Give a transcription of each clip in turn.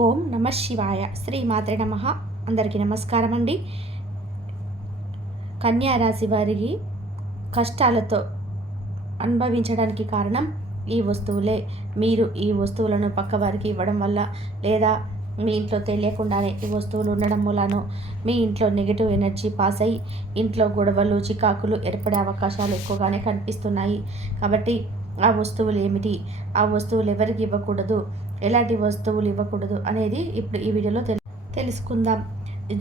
ఓం నమ శివాయ. శ్రీమాత్రే నమ. అందరికీ నమస్కారం అండి. కన్యారాశి వారికి కష్టాలతో అనుభవించడానికి కారణం ఈ వస్తువులే. మీరు ఈ వస్తువులను పక్క వారికి ఇవ్వడం వల్ల, లేదా మీ ఇంట్లో తెలియకుండానే ఈ వస్తువులు ఉండడం మూలానో మీ ఇంట్లో నెగిటివ్ ఎనర్జీ పాస్ అయ్యి ఇంట్లో గొడవలు, చికాకులు ఏర్పడే అవకాశాలు ఎక్కువగానే కనిపిస్తున్నాయి. కాబట్టి ఆ వస్తువులు ఏమిటి, ఆ వస్తువులు ఎవరికి ఇవ్వకూడదు, ఎలాంటి వస్తువులు ఇవ్వకూడదు అనేది ఇప్పుడు ఈ వీడియోలో తెలుసుకుందాం.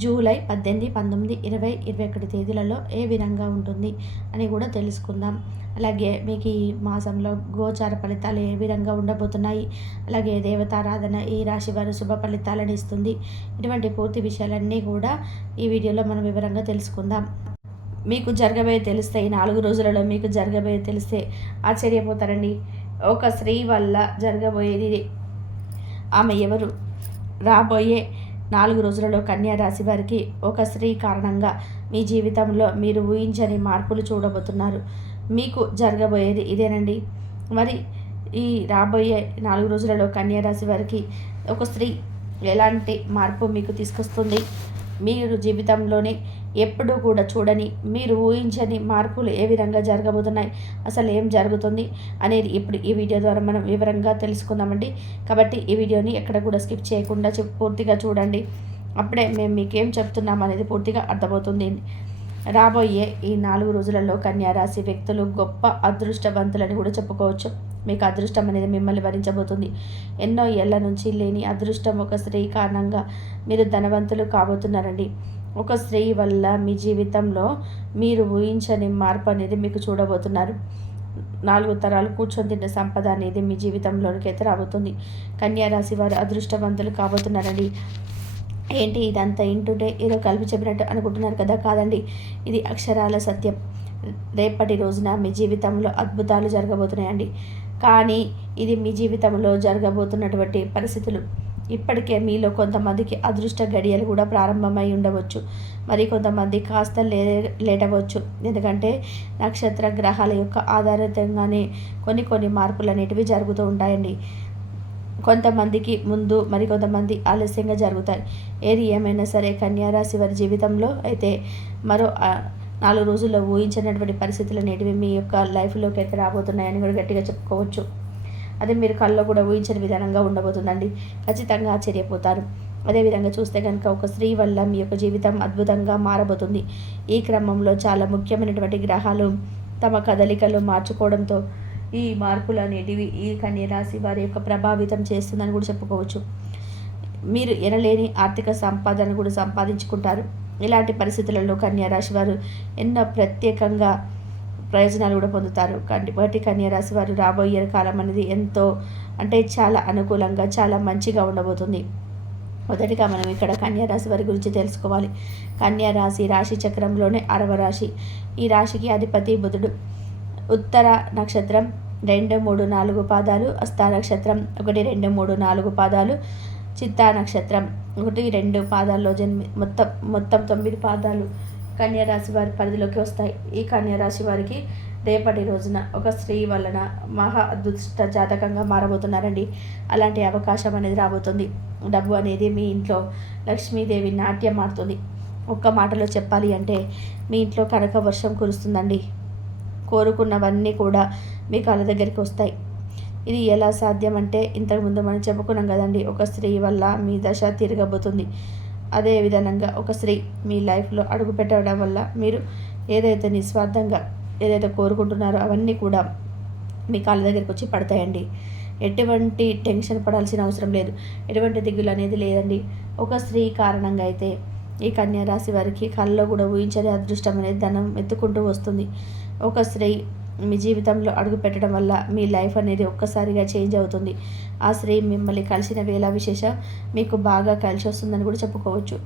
జూలై 18, 19, 20, 21 తేదీలలో ఏ విధంగా ఉంటుంది అని కూడా తెలుసుకుందాం. అలాగే మీకు ఈ మాసంలో గోచార ఫలితాలు ఏ విధంగా ఉండబోతున్నాయి, అలాగే దేవతారాధన ఈ రాశి వారు శుభ ఫలితాలను ఇస్తుంది. ఇటువంటి పూర్తి విషయాలన్నీ కూడా ఈ వీడియోలో మనం వివరంగా తెలుసుకుందాం. మీకు జరగబోయే తెలిస్తే, ఈ 4 రోజులలో మీకు జరగబోయే తెలిస్తే ఆశ్చర్యపోతారండి. ఒక స్త్రీ వల్ల జరగబోయేది. ఆమె ఎవరు? రాబోయే 4 రోజులలో కన్యా రాశి వారికి ఒక స్త్రీ కారణంగా మీ జీవితంలో మీరు ఊహించని మార్పులు చూడబోతున్నారు. మీకు జరగబోయేది ఇదేనండి. మరి ఈ రాబోయే 4 రోజులలో కన్యా రాశి వారికి ఒక స్త్రీ ఎలాంటి మార్పు మీకు తీసుకొస్తుంది, మీరు జీవితంలోనే ఎప్పుడూ కూడా చూడని, మీరు ఊహించని మార్పులు ఏ విధంగా జరగబోతున్నాయి, అసలు ఏం జరుగుతుంది అనేది ఇప్పుడు ఈ వీడియో ద్వారా మనం వివరంగా తెలుసుకుందామండి. కాబట్టి ఈ వీడియోని ఎక్కడ కూడా స్కిప్ చేయకుండా పూర్తిగా చూడండి. అప్పుడే మేము మీకేం చెప్తున్నాం అనేది పూర్తిగా అర్థమవుతుంది. రాబోయే ఈ 4 రోజులలో కన్యారాశి వ్యక్తులు గొప్ప అదృష్టవంతులని కూడా చెప్పుకోవచ్చు. మీకు అదృష్టం అనేది మిమ్మల్ని భరించబోతుంది. ఎన్నో ఏళ్ల నుంచి లేని అదృష్టం ఒక స్త్రీ కారణంగా మీరు ధనవంతులు కాబోతున్నారండి. ఒక స్త్రీ వల్ల మీ జీవితంలో మీరు ఊహించని మార్పు అనేది మీకు చూడబోతున్నారు. 4 తరాలు కూర్చొని తిన్న సంపద అనేది మీ జీవితంలోనికి అయితే రాబోతుంది. కన్యారాశి వారు అదృష్టవంతులు కాబోతున్నారండి. ఏంటి ఇదంతా ఇంటుంటే ఏదో కలిపి చెప్పినట్టు అనుకుంటున్నారు కదా? కాదండి, ఇది అక్షరాల సత్యం. రేపటి రోజున మీ జీవితంలో అద్భుతాలు జరగబోతున్నాయండి. కానీ ఇది మీ జీవితంలో జరగబోతున్నటువంటి పరిస్థితులు. ఇప్పటికే మీలో కొంతమందికి అదృష్ట గడియలు కూడా ప్రారంభమై ఉండవచ్చు. మరి కొంతమంది కాస్త లేట్ అవ్వచ్చు. ఎందుకంటే నక్షత్ర గ్రహాల యొక్క ఆధారితంగానే కొన్ని మార్పులు అనేటివి జరుగుతూ ఉంటాయండి. కొంతమందికి ముందు, మరి కొంతమంది ఆలస్యంగా జరుగుతాయి. ఏది ఏమైనా సరే కన్యారాశి వారి జీవితంలో అయితే మరో 4 రోజుల్లో ఊహించినటువంటి పరిస్థితులు అనేటివి మీ యొక్క లైఫ్లోకి అయితే రాబోతున్నాయని కూడా గట్టిగా చెప్పుకోవచ్చు. అదే మీరు కళ్ళలో కూడా ఊహించని విధానంగా ఉండబోతుందండి. ఖచ్చితంగా ఆశ్చర్యపోతారు. అదేవిధంగా చూస్తే కనుక ఒక స్త్రీ వల్ల మీ యొక్క జీవితం అద్భుతంగా మారబోతుంది. ఈ క్రమంలో చాలా ముఖ్యమైనటువంటి గ్రహాలు తమ కదలికలు మార్చుకోవడంతో ఈ మార్పులు అనేటివి ఈ కన్యరాశి వారి యొక్క ప్రభావితం చేస్తుందని కూడా చెప్పుకోవచ్చు. మీరు ఎనలేని ఆర్థిక సంపాదన కూడా సంపాదించుకుంటారు. ఇలాంటి పరిస్థితులలో కన్యారాశి వారు ఎన్నో ప్రత్యేకంగా ప్రయోజనాలు కూడా పొందుతారు. కాబట్టి కన్యారాశి వారు రాబోయే కాలం అనేది ఎంతో చాలా అనుకూలంగా, చాలా మంచిగా ఉండబోతుంది. మొదటిగా మనం ఇక్కడ కన్యారాశి వారి గురించి తెలుసుకోవాలి. కన్యారాశి రాశి చక్రంలోనే 6వ రాశి. ఈ రాశికి అధిపతి బుధుడు. ఉత్తర నక్షత్రం 2, 3, 4 పాదాలు, హస్త నక్షత్రం 1, 2, 3, 4 పాదాలు, చిత్తా నక్షత్రం 1, 2 పాదాల్లో మొత్తం 9 పాదాలు కన్యారాశి వారి పరిధిలోకి వస్తాయి. ఈ కన్యారాశి వారికి రేపటి రోజున ఒక స్త్రీ వలన మహా అదృష్ట జాతకంగా మారబోతున్నారండి. అలాంటి అవకాశం అనేది రాబోతుంది. డబ్బు అనేది మీ ఇంట్లో లక్ష్మీదేవి నాట్యం ఆడుతుంది. ఒక్క మాటలో చెప్పాలి అంటే మీ ఇంట్లో కనక వర్షం కురుస్తుందండి. కోరుకున్నవన్నీ కూడా మీ కాళ్ళ దగ్గరికి వస్తాయి. ఇది ఎలా సాధ్యం అంటే ఇంతకుముందు మనం చెప్పుకున్నాం కదండి, ఒక స్త్రీ వల్ల మీ దశ తిరగబోతుంది. అదే విధంగా ఒక స్త్రీ మీ లైఫ్లో అడుగు పెట్టడం వల్ల మీరు ఏదైతే నిస్వార్థంగా ఏదైతే కోరుకుంటున్నారో అవన్నీ కూడా మీ కాళ్ళ దగ్గరికి వచ్చి పడతాయండి. ఎటువంటి టెన్షన్ పడాల్సిన అవసరం లేదు, ఎటువంటి దిగులు అనేది లేదండి. ఒక స్త్రీ కారణంగా అయితే ఈ కన్యారాశి వారికి కళ్ళలో కూడా ఊహించని అదృష్టం అనేది ధనం ఎత్తుకుంటూ వస్తుంది. ఒక స్త్రీ మీ జీవితంలో అడుగు పెట్టడం వల్ల మీ లైఫ్ అనేది ఒక్కసారిగా చేంజ్ అవుతుంది. ఆ స్త్రీ మిమ్మల్ని కలిసిన వేళ విశేషం మీకు బాగా కలిసి వస్తుందని కూడా చెప్పుకోవచ్చు.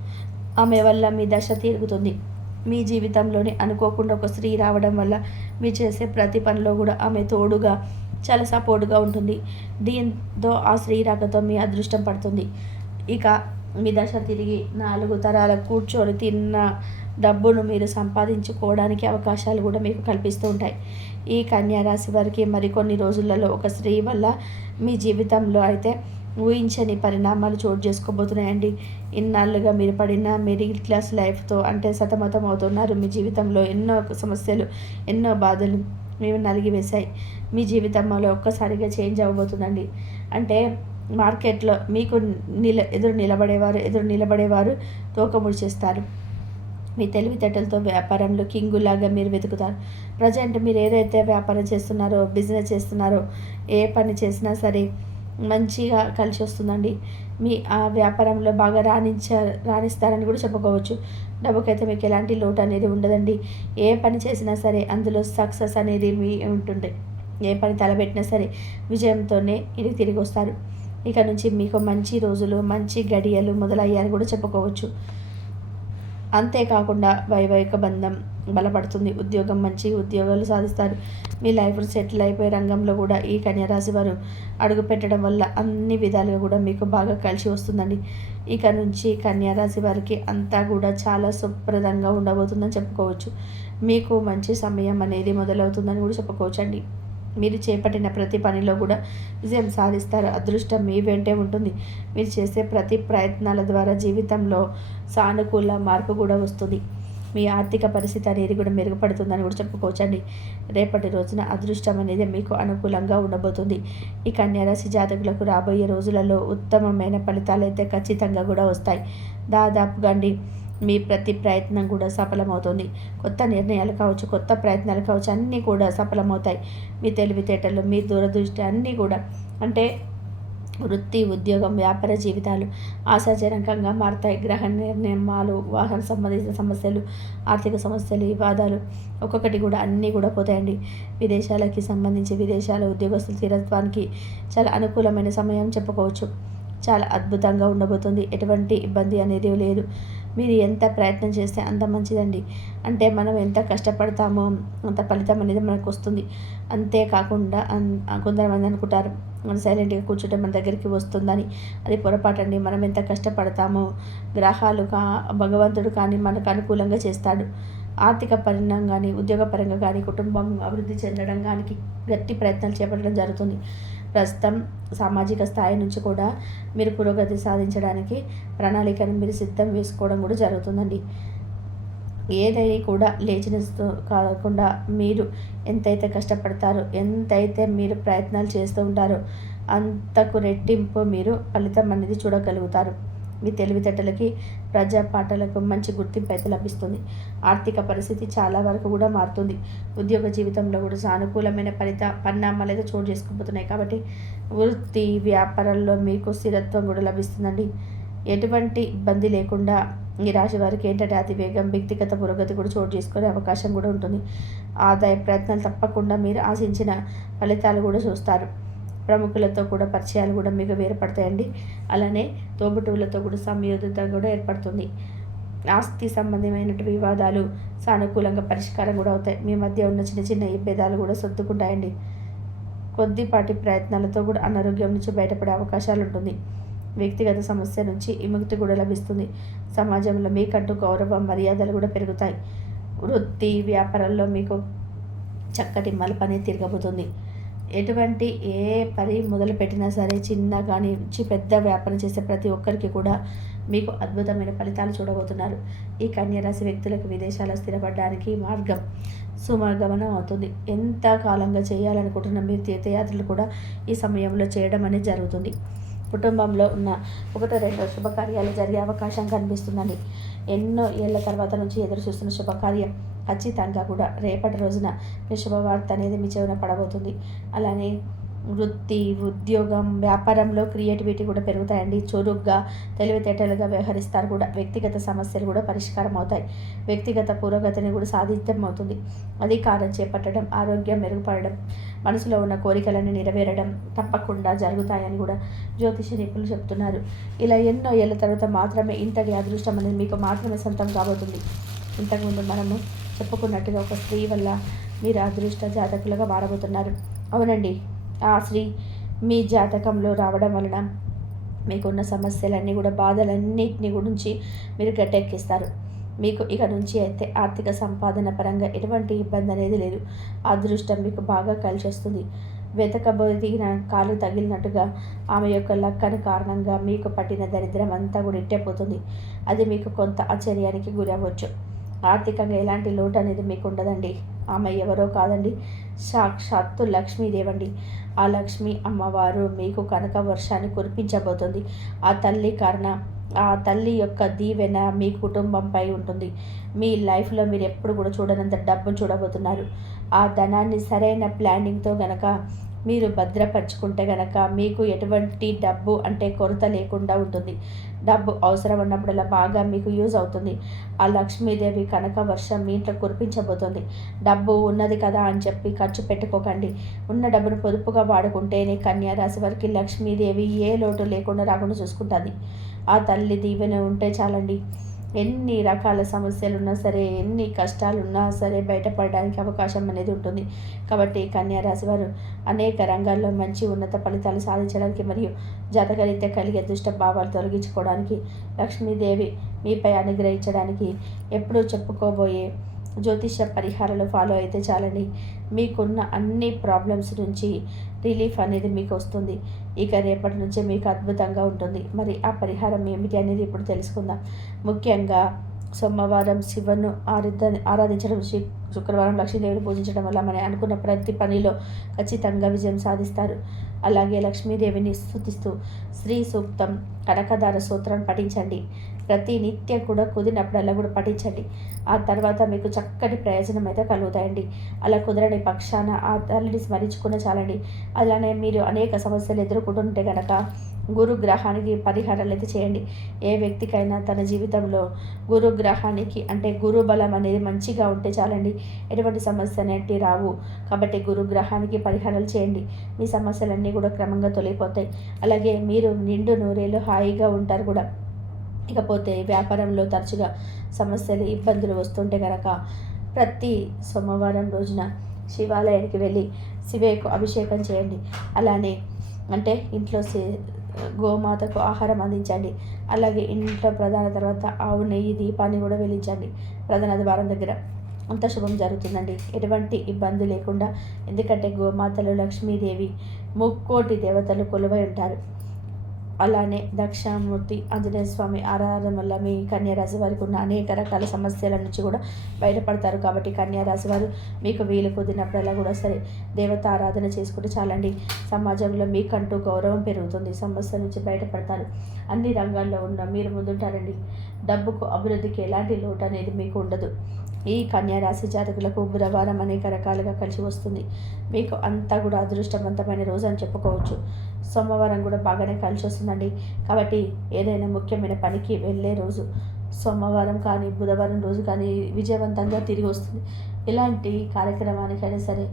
ఆమె వల్ల మీ దశ తిరుగుతుంది. మీ జీవితంలోని అనుకోకుండా ఒక స్త్రీ రావడం వల్ల మీరు చేసే ప్రతి పనిలో కూడా ఆమె తోడుగా చాలా సపోర్ట్గా ఉంటుంది. దీంతో ఆ స్త్రీ రాకతో మీ అదృష్టం పడుతుంది. ఇక మీ దశ తిరిగి 4 తరాల కూర్చొని తిన్న డబ్బును మీరు సంపాదించుకోవడానికి అవకాశాలు కూడా మీకు కల్పిస్తూ ఉంటాయి. ఈ కన్యా రాశి వారికి మరికొన్ని రోజులలో ఒక స్త్రీ వల్ల మీ జీవితంలో అయితే ఊహించని పరిణామాలు చోటు చేసుకోబోతున్నాయండి. ఇన్నాళ్ళుగా మీరు పడిన మిడిల్ క్లాస్ లైఫ్తో అంటే సతమతం అవుతున్నారు. మీ జీవితంలో ఎన్నో సమస్యలు, ఎన్నో బాధలు మేము నలిగివేశాయి. మీ జీవితంలో ఒక్కసారిగా చేంజ్ అవ్వబోతుందండి. అంటే మార్కెట్‌లో మీకు ఎదురు నిలబడేవారు తోక ముడిచేస్తారు. మీ తెలివితేటలతో వ్యాపారంలో కింగులాగా మీరు వెతుకుతారు. ప్రజెంట్ మీరు ఏదైతే వ్యాపారం చేస్తున్నారో, బిజినెస్ చేస్తున్నారో, ఏ పని చేసినా సరే మంచిగా కలిసి వస్తుందండి. మీ ఆ వ్యాపారంలో బాగా రాణిస్తారని కూడా చెప్పుకోవచ్చు. డబ్బుకైతే మీకు ఎలాంటి లోటు అనేది ఉండదండి. ఏ పని చేసినా సరే అందులో సక్సెస్ అనేది మీ ఉంటుంది. ఏ పని తలపెట్టినా సరే విజయంతోనే ఇంటికి తిరిగి వస్తారు. ఇక నుంచి మీకు మంచి రోజులు, మంచి గడియలు మొదలయ్యాయని కూడా చెప్పుకోవచ్చు. అంతేకాకుండా వైవాహిక బంధం బలపడుతుంది. ఉద్యోగం మంచి ఉద్యోగాలు సాధిస్తారు. మీ లైఫ్ సెటిల్ అయిపోయే రంగంలో కూడా ఈ కన్యరాశి వారు అడుగు పెట్టడం వల్ల అన్ని విధాలుగా కూడా మీకు బాగా కలిసి వస్తుందండి. ఇక నుంచి కన్యరాశి వారికి అంతా కూడా చాలా శుభ్రదంగా ఉండబోతుందని చెప్పుకోవచ్చు. మీకు మంచి సమయం అనేది మొదలవుతుందని కూడా చెప్పుకోవచ్చు అండి. మీరు చేపట్టిన ప్రతి పనిలో కూడా విజయం సాధిస్తారు. అదృష్టం మీ వెంటే ఉంటుంది. మీరు చేసే ప్రతి ప్రయత్నాల ద్వారా జీవితంలో సానుకూల మార్పు కూడా వస్తుంది. మీ ఆర్థిక పరిస్థితి అనేది కూడా మెరుగుపడుతుందని కూడా చెప్పుకోవచ్చండి. రేపటి రోజున అదృష్టం అనేది మీకు అనుకూలంగా ఉండబోతుంది. ఈ కన్యరాశి జాతకులకు రాబోయే రోజులలో ఉత్తమమైన ఫలితాలు అయితే ఖచ్చితంగా కూడా వస్తాయి. దాదాపుగా అండి మీ ప్రతి ప్రయత్నం కూడా సఫలమవుతుంది. కొత్త నిర్ణయాలు కావచ్చు, కొత్త ప్రయత్నాలు కావచ్చు, అన్నీ కూడా సఫలమవుతాయి. మీ తెలివితేటలు, మీ దూరదృష్టి అన్నీ కూడా అంటే వృత్తి, ఉద్యోగం, వ్యాపార జీవితాలు ఆశాజనకంగా మారతాయి. గ్రహ నిర్ణయాలు, వాహన సంబంధించిన సమస్యలు, ఆర్థిక సమస్యలు, వివాదాలు ఒక్కొక్కటి కూడా అన్నీ కూడా పోతాయండి. విదేశాలకి సంబంధించి విదేశాల ఉద్యోగస్తుల స్థిరత్వానికి చాలా అనుకూలమైన సమయం చెప్పుకోవచ్చు. చాలా అద్భుతంగా ఉండబోతుంది. ఎటువంటి ఇబ్బంది అనేది లేదు. మీరు ఎంత ప్రయత్నం చేస్తే అంత మంచిదండి. అంటే మనం ఎంత కష్టపడతామో అంత ఫలితం అనేది మనకు వస్తుంది. అంతేకాకుండా కొంతమంది అనుకుంటారు మనం సైలెంట్గా కూర్చుంటే మన దగ్గరికి వస్తుందని. అది పొరపాటండి. మనం ఎంత కష్టపడతామో గ్రహాలు భగవంతుడు కానీ మనకు అనుకూలంగా చేస్తాడు. ఆర్థిక పరిణామం కానీ, ఉద్యోగపరంగా కానీ, కుటుంబం అభివృద్ధి చెందడం కానీ గట్టి ప్రయత్నాలు చేపట్టడం జరుగుతుంది. ప్రస్తుతం సామాజిక స్థాయి నుంచి కూడా మీరు పురోగతి సాధించడానికి ప్రణాళికను మీరు సిద్ధం వేసుకోవడం కూడా జరుగుతుందండి. ఏదైనా కూడా లేజినెస్తో కాకుండా మీరు ఎంతైతే కష్టపడతారో, ఎంతైతే మీరు ప్రయత్నాలు చేస్తూ ఉంటారో అంతకు రెట్టింపు మీరు ఫలితం అనేది చూడగలుగుతారు. మీ తెలివితేటలకి, ప్రజా పాటలకు మంచి గుర్తింపు అయితే లభిస్తుంది. ఆర్థిక పరిస్థితి చాలా వరకు కూడా మారుతుంది. ఉద్యోగ జీవితంలో కూడా సానుకూలమైన పరిణామాలు అయితే చోటు చేసుకోబోతున్నాయి. కాబట్టి వృత్తి, వ్యాపారాల్లో మీకు స్థిరత్వం కూడా లభిస్తుందండి. ఎటువంటి ఇబ్బంది లేకుండా ఈ రాశి వారికి ఏంటంటే అతివేగం, వ్యక్తిగత పురోగతి కూడా చోటు చేసుకునే అవకాశం కూడా ఉంటుంది. ఆదాయ ప్రయత్నాలు తప్పకుండా మీరు ఆశించిన ఫలితాలు కూడా చూస్తారు. ప్రముఖులతో కూడా పరిచయాలు కూడా మీకు వేరుపడతాయండి. అలానే తోబుట్టువులతో కూడా సమయోధిత కూడా ఏర్పడుతుంది. ఆస్తి సంబంధమైనటువంటి వివాదాలు సానుకూలంగా పరిష్కారం కూడా అవుతాయి. మీ మధ్య ఉన్న చిన్న చిన్న భేదాలు కూడా సర్దుకుంటాయండి. కొద్దిపాటి ప్రయత్నాలతో కూడా అనారోగ్యం నుంచి బయటపడే అవకాశాలు ఉంటుంది. వ్యక్తిగత సమస్య నుంచి విముక్తి కూడా లభిస్తుంది. సమాజంలో మీకంటూ గౌరవం, మర్యాదలు కూడా పెరుగుతాయి. వృత్తి, వ్యాపారాల్లో మీకు చక్కటి మలుపు అనేది తిరగబోతుంది. ఎటువంటి ఏ పని మొదలుపెట్టినా సరే, చిన్న కానీ పెద్ద వ్యాపారం చేసే ప్రతి ఒక్కరికి కూడా మీకు అద్భుతమైన ఫలితాలు చూడబోతున్నారు. ఈ కన్యరాశి వ్యక్తులకు విదేశాల్లో స్థిరపడడానికి మార్గం సుమార్గమనం అవుతుంది. ఎంత కాలంగా చేయాలనుకుంటున్న మీరు తీర్థయాత్రలు కూడా ఈ సమయంలో చేయడం అనేది జరుగుతుంది. కుటుంబంలో ఉన్న 1-2 శుభకార్యాలు జరిగే అవకాశం కనిపిస్తుందండి. ఎన్నో ఏళ్ల తర్వాత నుంచి ఎదురు చూస్తున్న శుభకార్యం ఖచ్చితంగా కూడా రేపటి రోజున మీ శుభవార్త అనేది మీ చెవిన పడబోతుంది. అలానే వృత్తి, ఉద్యోగం, వ్యాపారంలో క్రియేటివిటీ కూడా పెరుగుతాయండి. చురుగ్గా, తెలివితేటలుగా వ్యవహరిస్తారు కూడా. వ్యక్తిగత సమస్యలు కూడా పరిష్కారం అవుతాయి. వ్యక్తిగత పురోగతిని కూడా సాధితం అవుతుంది. అధికారం చేపట్టడం, ఆరోగ్యం మెరుగుపడడం, మనసులో ఉన్న కోరికలను నెరవేరడం తప్పకుండా జరుగుతాయని కూడా జ్యోతిష నిపుణులు చెప్తున్నారు. ఇలా ఎన్నో ఏళ్ళ తర్వాత మాత్రమే ఇంతటి అదృష్టం అనేది మీకు మాత్రమే సొంతం కాబోతుంది. ఇంతకుముందు మనము చెప్పుకున్నట్టుగా ఒక స్త్రీ వల్ల మీరు అదృష్ట జాతకులుగా మారబోతున్నారు. అవునండి, ఆ స్త్రీ మీ జాతకంలో రావడం వలన మీకున్న సమస్యలన్నీ కూడా, బాధలన్నింటినీ గురించి మీరు గట్టెక్కిస్తారు. మీకు ఇక నుంచి అయితే ఆర్థిక సంపాదన పరంగా ఎటువంటి ఇబ్బంది అనేది లేదు. అదృష్టం మీకు బాగా కలిసి వస్తుంది. వెతకబోదిన కాలు తగిలినట్టుగా ఆమె యొక్క లక్కన కారణంగా మీకు పట్టిన దరిద్రం అంతా కూడా ఇట్టేపోతుంది. అది మీకు కొంత ఆశ్చర్యానికి గురి అవ్వచ్చు. ఆర్థికంగా ఎలాంటి లోటు అనేది మీకు ఉండదండి. ఆమె ఎవరో కాదండి, సాక్షాత్తు లక్ష్మీదేవండి. ఆ లక్ష్మీ అమ్మవారు మీకు కనక వర్షాన్ని కురిపించబోతుంది. ఆ తల్లి యొక్క దీవెన మీ కుటుంబంపై ఉంటుంది. మీ లైఫ్లో మీరు ఎప్పుడు కూడా చూడనంత డబ్బును చూడబోతున్నారు. ఆ ధనాన్ని సరైన ప్లానింగ్తో గనక మీరు భద్రపరుచుకుంటే గనక మీకు ఎటువంటి డబ్బు అంటే కొరత లేకుండా ఉంటుంది. డబ్బు అవసరం ఉన్నప్పుడల్లా బాగా మీకు యూజ్ అవుతుంది. ఆ లక్ష్మీదేవి కనక వర్షం మీ ఇంట్లో కురిపించబోతుంది. డబ్బు ఉన్నది కదా అని చెప్పి ఖర్చు పెట్టుకోకండి. ఉన్న డబ్బును పొదుపుగా వాడుకుంటేనే కన్యా రాశి వారికి లక్ష్మీదేవి ఏ లోటు లేకుండా రాకుండా చూసుకుంటుంది. ఆ తల్లి దీవెన ఉంటే చాలండి. ఎన్ని రకాల సమస్యలు ఉన్నా సరే, ఎన్ని కష్టాలు ఉన్నా సరే బయటపడడానికి అవకాశం అనేది ఉంటుంది. కాబట్టి కన్యా రాశి వారు అనేక రంగాల్లో మంచి ఉన్నత ఫలితాలు సాధించడానికి మరియు జాతకరీత్యా కలిగే దుష్ట భావాలు తొలగించుకోవడానికి లక్ష్మీదేవి మీపై అనుగ్రహించడానికి ఎప్పుడూ చెప్పుకోబోయే జ్యోతిష పరిహారాలు ఫాలో అయితే చాలండి. మీకున్న అన్ని ప్రాబ్లమ్స్ నుంచి రిలీఫ్ అనేది మీకు వస్తుంది. ఇక రేపటి నుంచే మీకు అద్భుతంగా ఉంటుంది. మరి ఆ పరిహారం ఏమిటి అనేది ఇప్పుడు తెలుసుకుందాం. ముఖ్యంగా సోమవారం శివను ఆరాధించడం, శుక్రవారం లక్ష్మీదేవిని పూజించడం వల్ల మనం అనుకున్న ప్రతి పనిలో ఖచ్చితంగా విజయం సాధిస్తారు. అలాగే లక్ష్మీదేవిని స్తుతిస్తూ శ్రీ సూక్తం, కనకదార సూత్రాన్ని పఠించండి. ప్రతి నిత్యం కూడా కుదిరినప్పుడల్లా కూడా పఠించండి. ఆ తర్వాత మీకు చక్కటి ప్రయోజనం అయితే కలుగుతాయండి. అలా కుదరని పక్షాన ఆ తల్లిని స్మరించుకున్న చాలండి. అలానే మీరు అనేక సమస్యలు ఎదుర్కొంటుంటే కనుక గురుగ్రహానికి పరిహారాలు అయితే చేయండి. ఏ వ్యక్తికైనా తన జీవితంలో గురుగ్రహానికి అంటే గురు బలం అనేది మంచిగా ఉంటే చాలండి, ఎటువంటి సమస్య అనేవి రావు. కాబట్టి గురుగ్రహానికి పరిహారాలు చేయండి. మీ సమస్యలన్నీ కూడా క్రమంగా తొలగిపోతాయి. అలాగే మీరు నిండు నూరేళ్ళు హాయిగా ఉంటారు కూడా. ఇకపోతే వ్యాపారంలో తరచుగా సమస్యలు, ఇబ్బందులు వస్తుంటే కనుక ప్రతి సోమవారం రోజున శివాలయానికి వెళ్ళి శివయ్యకు అభిషేకం చేయండి. అలానే అంటే ఇంట్లో గోమాతకు ఆహారం అందించండి. అలాగే ఇంట్లో ప్రధాన తర్వాత ఆవు నెయ్యి దీపాన్ని కూడా వెలిగించండి ప్రధాన ద్వారం దగ్గర. అంత శుభం జరుగుతుందండి, ఎటువంటి ఇబ్బంది లేకుండా. ఎందుకంటే గోమాతలు లక్ష్మీదేవి, ముక్కోటి దేవతలు కొలువై ఉంటారు. అలానే దక్షిణామూర్తి ఆంజనేయ స్వామి ఆరాధన వల్ల మీ కన్యారాశి వారికి ఉన్న అనేక రకాల సమస్యల నుంచి కూడా బయటపడతారు. కాబట్టి కన్యారాశి వారు మీకు వీలు కుదిరినప్పుడల్లా కూడా సరే దేవత ఆరాధన చేసుకుంటే చాలండి. సమాజంలో మీకంటూ గౌరవం పెరుగుతుంది. సమస్య నుంచి బయటపడతారు. అన్ని రంగాల్లో ఉన్న మీరు ముందుంటారండి. డబ్బుకు, అభివృద్ధికి ఎలాంటి లోటు అనేది మీకు ఉండదు. ఈ కన్యారాశి జాతకులకు బుధవారం అనేక రకాలుగా కలిసి వస్తుంది. మీకు అంతా కూడా అదృష్టవంతమైన రోజు అని చెప్పుకోవచ్చు. సోమవారం కూడా బాగానే కలిసి వస్తుందండి. కాబట్టి ఏదైనా ముఖ్యమైన పనికి వెళ్ళే రోజు సోమవారం కానీ బుధవారం రోజు కానీ విజయవంతంగా తిరిగి వస్తుంది. ఇలాంటి కార్యక్రమానికైనా సరే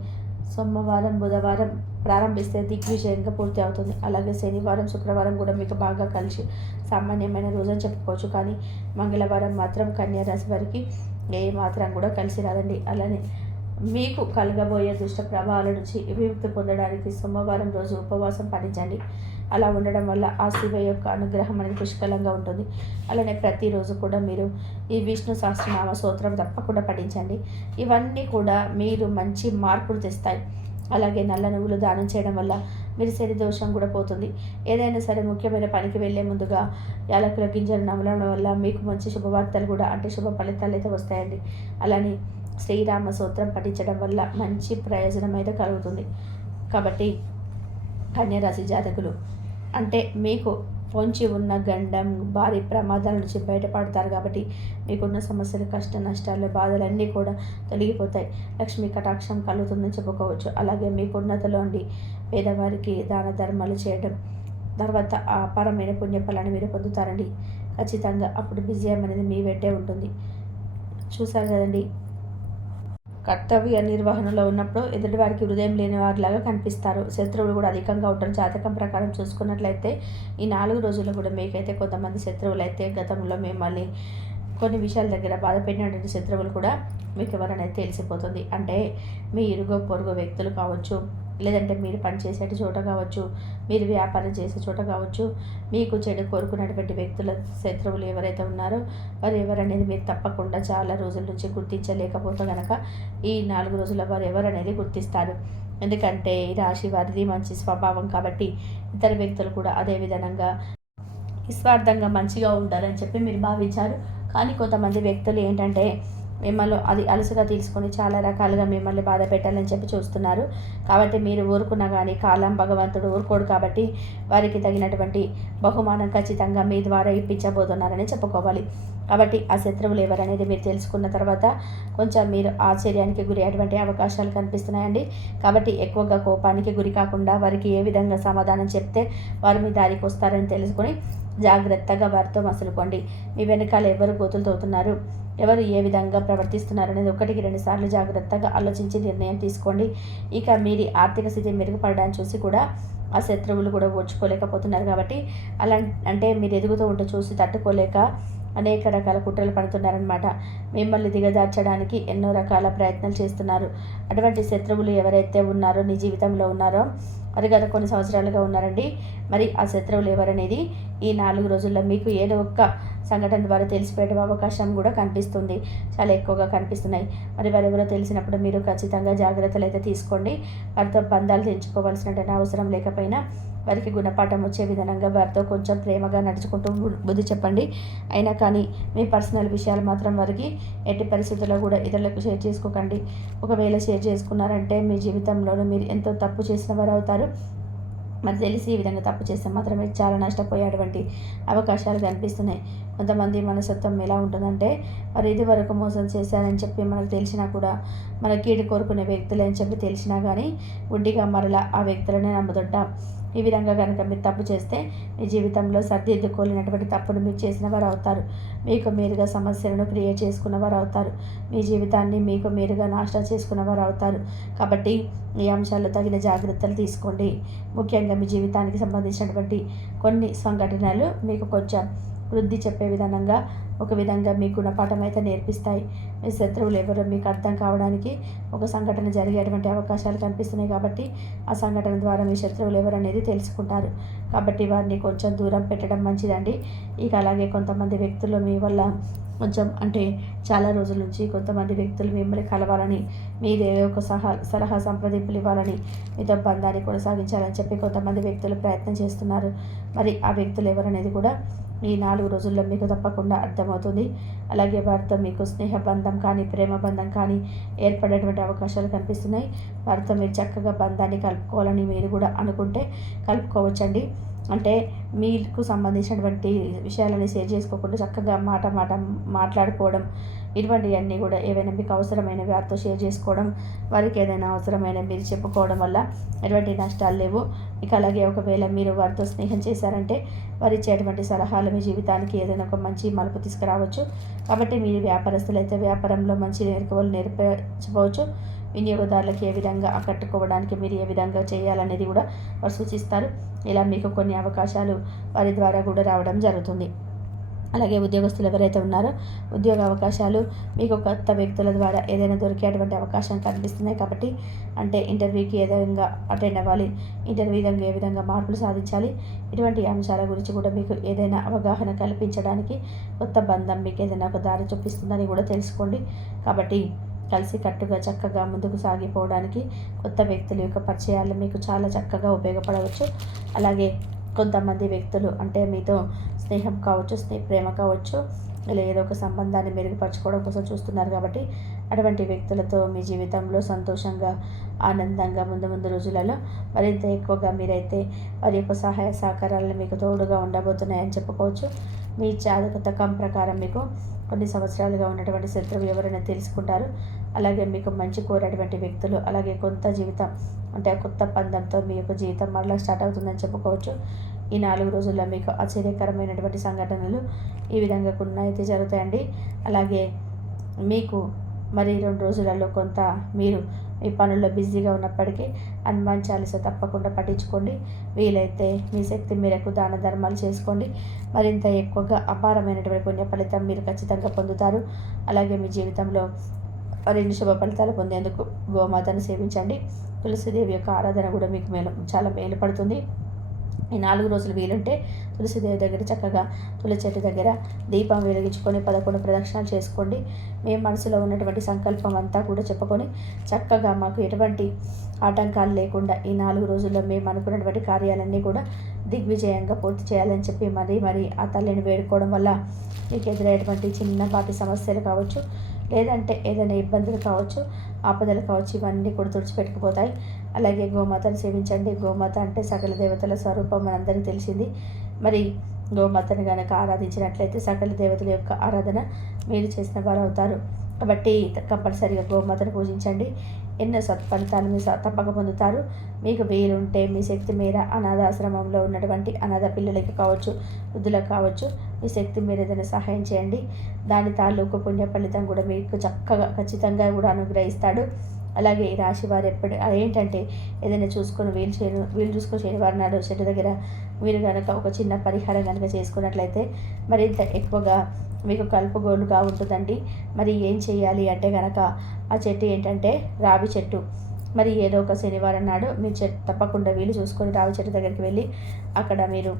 సోమవారం బుధవారం ప్రారంభిస్తే దిగ్విజయంగా పూర్తి అవుతుంది. అలాగే శనివారం శుక్రవారం కూడా మీకు బాగా కలిసి సామాన్యమైన రోజు అని చెప్పుకోవచ్చు. కానీ మంగళవారం మాత్రం కన్యా రాశి వారికి ఏ మాత్రం కూడా కలిసి రాదండి. అలానే మీకు కలగబోయే దుష్ట ప్రభావాల నుంచి విముక్తి పొందడానికి సోమవారం రోజు ఉపవాసం పాటించండి. అలా ఉండడం వల్ల ఆ శివ యొక్క అనుగ్రహం అనేది పుష్కలంగా ఉంటుంది. అలానే ప్రతిరోజు కూడా మీరు ఈ విష్ణు సహస్రనామ స్తోత్రం తప్పకుండా పఠించండి. ఇవన్నీ కూడా మీరు మంచి మార్పులు తెస్తాయి. అలాగే నల్ల నువ్వులు దానం చేయడం వల్ల మీరు శని దోషం కూడా పోతుంది. ఏదైనా సరే ముఖ్యమైన పనికి వెళ్ళే ముందుగా యాలకుల గింజలు నమలడం వల్ల మీకు మంచి శుభవార్తలు కూడా అంటే శుభ ఫలితాలు అయితే వస్తాయండి. అలానే శ్రీరామ స్తోత్రం పఠించడం వల్ల మంచి ప్రయోజనం అయితే కలుగుతుంది. కాబట్టి కన్యరాశి జాతకులు అంటే మీకు పొంచి ఉన్న గండం, భారీ ప్రమాదాల నుంచి బయటపడతారు. కాబట్టి మీకున్న సమస్యలు, కష్ట నష్టాలు, బాధలన్నీ కూడా తొలగిపోతాయి. లక్ష్మీ కటాక్షం కలుగుతుందని చెప్పుకోవచ్చు. అలాగే మీకున్నతలో ఉండి పేదవారికి దాన ధర్మాలు చేయడం తర్వాత ఆ అపారమైన పుణ్యఫలాన్ని మీరు పొందుతారండి. ఖచ్చితంగా అప్పుడు విజయం అనేది మీ వెంటే ఉంటుంది. చూసారు కదండి, కర్తవ్య నిర్వహణలో ఉన్నప్పుడు ఎదుటివారికి హృదయం లేని వారిలాగా కనిపిస్తారు. శత్రువులు కూడా అధికంగా ఉంటారు. జాతకం ప్రకారం చూసుకున్నట్లయితే ఈ 4 రోజుల్లో కూడా మీకైతే కొంతమంది శత్రువులు అయితే గతంలో మిమ్మల్ని కొన్ని విషయాల దగ్గర బాధ పెట్టినటువంటి శత్రువులు కూడా మీకు ఎవరనేది తెలిసిపోతుంది. అంటే మీ ఇరుగు పొరుగు వ్యక్తులు కావచ్చు, లేదంటే మీరు పనిచేసే చోట కావచ్చు, మీరు వ్యాపారం చేసే చోట కావచ్చు, మీకు చెడు కోరుకున్నటువంటి వ్యక్తుల శత్రువులు ఎవరైతే ఉన్నారో వారు ఎవరనేది మీరు తప్పకుండా చాలా రోజుల నుంచి గుర్తించలేకపోతే కనుక ఈ 4 రోజుల వారు ఎవరనేది గుర్తిస్తారు. ఎందుకంటే ఈ రాశి వారిది మంచి స్వభావం కాబట్టి ఇతర వ్యక్తులు కూడా అదే విధంగా నిస్వార్థంగా మంచిగా ఉంటారని చెప్పి మీరు భావించారు. కానీ కొంతమంది వ్యక్తులు ఏంటంటే మిమ్మల్ని అది అలసుగా తీసుకొని చాలా రకాలుగా మిమ్మల్ని బాధ పెట్టాలని చెప్పి చూస్తున్నారు. కాబట్టి మీరు ఊరుకున్నా కానీ కాలం భగవంతుడు ఊరుకోడు కాబట్టి వారికి తగినటువంటి బహుమానం ఖచ్చితంగా మీ ద్వారా ఇప్పించబోతున్నారని చెప్పుకోవాలి. కాబట్టి ఆ శత్రువులు ఎవరనేది మీరు తెలుసుకున్న తర్వాత కొంచెం మీరు ఆశ్చర్యానికి గురి అయ్యేటువంటి అవకాశాలు కనిపిస్తున్నాయండి. కాబట్టి ఎక్కువగా కోపానికి గురి కాకుండా వారికి ఏ విధంగా సమాధానం చెప్తే వారు మీ దారికి వస్తారని తెలుసుకొని జాగ్రత్తగా వారితో మసులుకోండి. మీ వెనకాల ఎవరు గోతులు తోతున్నారు, ఎవరు ఏ విధంగా ప్రవర్తిస్తున్నారు అనేది 1-2 సార్లు జాగ్రత్తగా ఆలోచించి నిర్ణయం తీసుకోండి. ఇక మీది ఆర్థిక స్థితి మెరుగుపడడాన్ని చూసి కూడా ఆ శత్రువులు కూడా ఓర్చుకోలేకపోతున్నారు. కాబట్టి అలా అంటే మీరు ఎదుగుతూ ఉంటే చూసి తట్టుకోలేక అనేక రకాల కుట్రలు పడుతున్నారనమాట. మిమ్మల్ని దిగజార్చడానికి ఎన్నో రకాల ప్రయత్నాలు చేస్తున్నారు. అటువంటి శత్రువులు ఎవరైతే ఉన్నారో నీ జీవితంలో ఉన్నారో మరి గత కొన్ని సంవత్సరాలుగా ఉన్నారండి. మరి ఆ శత్రువులు ఎవరనేది ఈ 4 రోజుల్లో మీకు ఏదో ఒక్క సంఘటన ద్వారా తెలిసిపోయే అవకాశం కూడా కనిపిస్తుంది. చాలా ఎక్కువగా కనిపిస్తున్నాయి. మరి వారెవరో తెలిసినప్పుడు మీరు ఖచ్చితంగా జాగ్రత్తలు అయితే తీసుకోండి. వారితో బంధాలు తెంచుకోవాల్సిన అవసరం లేకపోయినా వారికి గుణపాఠం వచ్చే విధంగా వారితో కొంచెం ప్రేమగా నడుచుకుంటూ బుద్ధి చెప్పండి. అయినా కానీ మీ పర్సనల్ విషయాలు మాత్రం వారికి ఎట్టి పరిస్థితుల్లో కూడా ఇతరులకు షేర్ చేసుకోకండి. ఒకవేళ షేర్ చేసుకున్నారంటే మీ జీవితంలోనూ మీరు ఎంతో తప్పు చేసిన వారు అవుతారు. మరి తెలిసి ఈ విధంగా తప్పు చేస్తే మాత్రమే చాలా నష్టపోయేటువంటి అవకాశాలు కనిపిస్తున్నాయి. కొంతమంది మనస్తత్వం ఎలా ఉంటుందంటే మరి ఇది వరకు మోసం చేశారని చెప్పి మనకు తెలిసినా కూడా మన కీడు కోరుకునే వ్యక్తులు అని చెప్పి తెలిసినా కానీ గుడ్డిగా మరలా ఆ వ్యక్తులనే నమ్ముతుంటాం. ఈ విధంగా కనుక మీరు తప్పు చేస్తే మీ జీవితంలో సర్దిద్దుకోలేనటువంటి తప్పును మీరు చేసిన వారు అవుతారు. మీకు మీరుగా సమస్యలను క్రియేట్ చేసుకున్న వారు అవుతారు. మీ జీవితాన్ని మీకు మీరుగా నాశనం చేసుకున్న వారు అవుతారు. కాబట్టి ఈ అంశాల్లో తగిన జాగ్రత్తలు తీసుకోండి. ముఖ్యంగా మీ జీవితానికి సంబంధించినటువంటి కొన్ని సంఘటనలు మీకు కొంచెం వృద్ధి చెప్పే విధంగా ఒక విధంగా మీ గుణపాఠం అయితే నేర్పిస్తాయి. మీ శత్రువులు ఎవరో మీకు అర్థం కావడానికి ఒక సంఘటన జరిగేటువంటి అవకాశాలు కనిపిస్తున్నాయి. కాబట్టి ఆ సంఘటన ద్వారా మీ శత్రువులు ఎవరు అనేది తెలుసుకుంటారు. కాబట్టి వారిని కొంచెం దూరం పెట్టడం మంచిదండి. ఇక అలాగే కొంతమంది వ్యక్తులు మీ వల్ల కొంచెం అంటే చాలా రోజుల నుంచి కొంతమంది వ్యక్తులు మిమ్మల్ని కలవాలని మీరు ఏదో ఒక సలహా సంప్రదింపులు ఇవ్వాలని మీతో బంధాన్ని కొనసాగించాలని చెప్పి కొంతమంది వ్యక్తులు ప్రయత్నం చేస్తున్నారు. మరి ఆ వ్యక్తులు ఎవరనేది కూడా ఈ 4 రోజుల్లో మీకు తప్పకుండా అర్థమవుతుంది. అలాగే వారితో మీకు స్నేహ బంధం కానీ ప్రేమ బంధం కానీ ఏర్పడేటువంటి అవకాశాలు కనిపిస్తున్నాయి. వారితో మీరు చక్కగా బంధాన్ని కలుపుకోవాలని మీరు కూడా అనుకుంటే కలుపుకోవచ్చండి. అంటే మీకు సంబంధించినటువంటి విషయాలని షేర్ చేసుకోకుండా చక్కగా మాట్లాడుకోవడం ఇటువంటివన్నీ కూడా ఏవైనా మీకు అవసరమైనవి వారితో షేర్ చేసుకోవడం, వారికి ఏదైనా అవసరమైన మీరు చెప్పుకోవడం వల్ల ఎటువంటి నష్టాలు లేవు. ఇక అలాగే ఒకవేళ మీరు వారితో స్నేహం చేశారంటే వారు ఇచ్చేటువంటి సలహాలు మీ జీవితానికి ఏదైనా ఒక మంచి మలుపు తీసుకురావచ్చు. కాబట్టి మీరు వ్యాపారస్తులైతే వ్యాపారంలో మంచి మెలకువలు నేర్పించవచ్చు. వినియోగదారులకు ఏ విధంగా ఆకట్టుకోవడానికి మీరు ఏ విధంగా చేయాలనేది కూడా వారు సూచిస్తారు. ఇలా మీకు కొన్ని అవకాశాలు వారి ద్వారా కూడా రావడం జరుగుతుంది. అలాగే ఉద్యోగస్తులు ఎవరైతే ఉన్నారో ఉద్యోగ అవకాశాలు మీకు కొత్త వ్యక్తుల ద్వారా ఏదైనా దొరికేటువంటి అవకాశం కనిపిస్తున్నాయి. కాబట్టి అంటే ఇంటర్వ్యూకి ఏ విధంగా అటెండ్ అవ్వాలి, ఇంటర్వ్యూ విధంగా ఏ విధంగా మార్పులు సాధించాలి, ఇటువంటి అంశాల గురించి కూడా మీకు ఏదైనా అవగాహన కల్పించడానికి కొత్త బంధం మీకు ఏదైనా ఒక దారి చూపిస్తుందని కూడా తెలుసుకోండి. కాబట్టి కలిసి కట్టుగా చక్కగా ముందుకు సాగిపోవడానికి కొత్త వ్యక్తుల యొక్క పరిచయాలు మీకు చాలా చక్కగా ఉపయోగపడవచ్చు. అలాగే కొంతమంది వ్యక్తులు అంటే మీతో స్నేహం కావచ్చు, ప్రేమ కావచ్చు, ఇలా ఏదో ఒక సంబంధాన్ని మెరుగుపరచుకోవడం కోసం చూస్తున్నారు. కాబట్టి అటువంటి వ్యక్తులతో మీ జీవితంలో సంతోషంగా ఆనందంగా ముందు రోజులలో మరింత ఎక్కువగా మీరైతే వారి యొక్క సహాయ సహకారాలను మీకు తోడుగా ఉండబోతున్నాయని చెప్పుకోవచ్చు. మీ జాతకం ప్రకారం మీకు కొన్ని సంవత్సరాలుగా ఉన్నటువంటి శత్రువు ఎవరైనా తెలుసుకుంటారు. అలాగే మీకు మంచి కోరేటువంటి వ్యక్తులు, అలాగే కొత్త జీవితం అంటే కొత్త బంధంతో మీ యొక్క జీవితం మరలా స్టార్ట్ అవుతుందని చెప్పుకోవచ్చు. ఈ 4 రోజుల్లో మీకు ఆశ్చర్యకరమైనటువంటి సంఘటనలు ఈ విధంగా కొన్ని అయితే జరుగుతాయండి. అలాగే మీకు మరి 2 రోజులలో కొంత మీరు మీ పనుల్లో బిజీగా ఉన్నప్పటికీ హనుమాన్ చాలీసా తప్పకుండా పఠించుకోండి. వీలైతే మీ శక్తి మేరకు దాన ధర్మాలు చేసుకోండి. మరింత ఎక్కువగా అపారమైనటువంటి పుణ్య ఫలితం మీరు ఖచ్చితంగా పొందుతారు. అలాగే మీ జీవితంలో మరిన్ని శుభ ఫలితాలు పొందేందుకు గోమాతను సేవించండి. తులసిదేవి యొక్క ఆరాధన కూడా మీకు చాలా మేలు పడుతుంది. ఈ 4 రోజులు వీలుంటే తులసిదేవి దగ్గర చక్కగా తులసి చెట్టు దగ్గర దీపం వెలిగించుకొని 11 ప్రదక్షిణాలు చేసుకోండి. మీ మనసులో ఉన్నటువంటి సంకల్పం అంతా కూడా చెప్పుకొని చక్కగా మాకు ఎటువంటి ఆటంకాలు లేకుండా ఈ 4 రోజుల్లో మేము అనుకున్నటువంటి కార్యాలన్నీ కూడా దిగ్విజయంగా పూర్తి చేయాలని చెప్పి మరీ ఆ తల్లిని వేడుకోవడం వల్ల మీకు ఎదురయ్యేటువంటి చిన్నపాటి సమస్యలు కావచ్చు, లేదంటే ఏదైనా ఇబ్బందులు కావచ్చు, ఆపదలు కావచ్చు, ఇవన్నీ కూడా తుడిచిపెట్టుకుపోతాయి. అలాగే గోమాతను సేవించండి. గోమాత అంటే సకల దేవతల స్వరూపం మనందరికీ తెలిసింది. మరి గోమాతను కనుక ఆరాధించినట్లయితే సకల దేవతల యొక్క ఆరాధన మీరు చేసిన వారు అవుతారు. కాబట్టి కంపల్సరీగా గోమాతను పూజించండి. ఎన్నో సత్ఫలితాలు మీరు తప్పక పొందుతారు. మీకు వీలుంటే మీ శక్తి మేర అనాథాశ్రమంలో ఉన్నటువంటి అనాథ పిల్లలకి కావచ్చు, వృద్ధులకు కావచ్చు, మీ శక్తి మేర ఏదైనా సహాయం చేయండి. దాని తాలూకు పుణ్య ఫలితం కూడా మీకు చక్కగా ఖచ్చితంగా కూడా అనుగ్రహిస్తాడు. అలాగే ఈ రాశి వారు ఏంటంటే ఏదైనా చూసుకొని వీలు చూసుకొని శనివారం నాడు చెట్టు దగ్గర మీరు కనుక ఒక చిన్న పరిహారం కనుక చేసుకున్నట్లయితే మరింత ఎక్కువగా మీకు కలుపుగోలుగా ఉంటుందండి. మరి ఏం చేయాలి అంటే కనుక ఆ చెట్టు ఏంటంటే రావి చెట్టు. మరి ఏదో ఒక శనివారం నాడు మీరు తప్పకుండా వీలు చూసుకొని రావి చెట్టు దగ్గరికి వెళ్ళి అక్కడ మీరు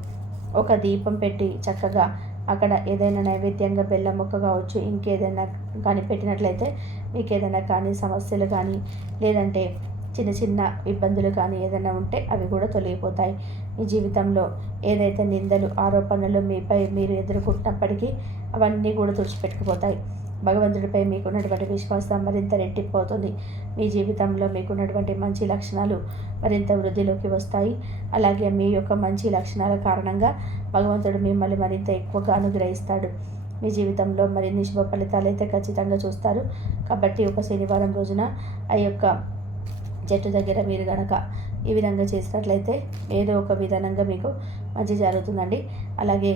ఒక దీపం పెట్టి చక్కగా అక్కడ ఏదైనా నైవేద్యంగా బెల్లం ముక్క కావచ్చు, ఇంకేదైనా కానీ పెట్టినట్లయితే మీకు ఏదైనా కానీ సమస్యలు కానీ లేదంటే చిన్న చిన్న ఇబ్బందులు కానీ ఏదైనా ఉంటే అవి కూడా తొలగిపోతాయి. మీ జీవితంలో ఏదైతే నిందలు ఆరోపణలు మీపై మీరు ఎదుర్కొంటున్నప్పటికీ అవన్నీ కూడా తుడిచిపెట్టుకుపోతాయి. భగవంతుడిపై మీకున్నటువంటి విశ్వాసం మరింత రెట్టింపవుతుంది. మీ జీవితంలో మీకున్నటువంటి మంచి లక్షణాలు మరింత వృద్ధిలోకి వస్తాయి. అలాగే మీ యొక్క మంచి లక్షణాల కారణంగా భగవంతుడు మిమ్మల్ని మరింత ఎక్కువగా అనుగ్రహిస్తాడు. మీ జీవితంలో మరిన్ని శుభ ఫలితాలు అయితే ఖచ్చితంగా చూస్తారు. కాబట్టి ఒక శనివారం రోజున ఆ యొక్క చెట్టు దగ్గర మీరు కనుక ఈ విధంగా చేసినట్లయితే ఏదో ఒక విధానంగా మీకు మంచి జరుగుతుందండి. అలాగే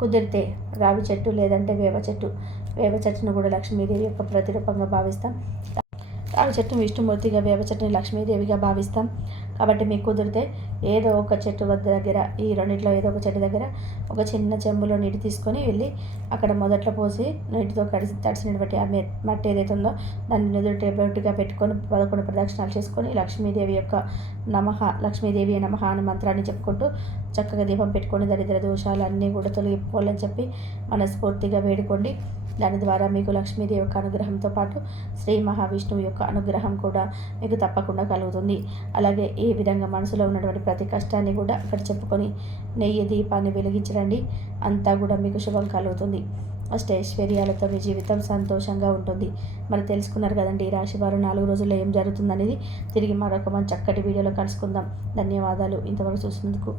కుదిరితే రావి చెట్టు లేదంటే వేప చెట్టును కూడా లక్ష్మీదేవి యొక్క ప్రతిరూపంగా భావిస్తాం. రావి చెట్టును విష్ణుమూర్తిగా, వేప చెట్టుని లక్ష్మీదేవిగా భావిస్తాం. కాబట్టి మీకు కుదిరితే ఏదో ఒక చెట్టు దగ్గర ఈ రెండింటిలో ఏదో ఒక చెట్టు దగ్గర ఒక చిన్న చెంబులో నీటి తీసుకొని వెళ్ళి అక్కడ మొదట్లో పోసి నీటితో తడిసినటువంటి ఆ మట్టి ఏదైతే ఉందో దాన్ని నుదుటి బొట్టుగా పెట్టుకొని 11 ప్రదక్షిణాలు చేసుకొని లక్ష్మీదేవి నమః అనే మంత్రాన్ని చెప్పుకుంటూ చక్కగా దీపం పెట్టుకొని దరిద్ర దోషాలు అన్నీ కూడా తొలగిపోవాలని చెప్పి మనస్ఫూర్తిగా వేడుకోండి. దాని ద్వారా మీకు లక్ష్మీదేవి యొక్క అనుగ్రహంతో పాటు శ్రీ మహావిష్ణువు యొక్క అనుగ్రహం కూడా మీకు తప్పకుండా కలుగుతుంది. అలాగే ఈ విధంగా మనసులో ఉన్నటువంటి ప్రతి కష్టాన్ని కూడా అక్కడ చెప్పుకొని నెయ్యి దీపాన్ని వెలిగించండి. అంతా కూడా మీకు శుభం కలుగుతుంది. అష్టైశ్వర్యాలతో మీ జీవితం సంతోషంగా ఉంటుంది. మరి తెలుసుకున్నారు కదండి ఈ రాశి వారు 4 రోజుల్లో ఏం జరుగుతుందనేది. తిరిగి మరొక మంచి చక్కటి వీడియోలో కలుసుకుందాం. ధన్యవాదాలు ఇంతవరకు చూసినందుకు.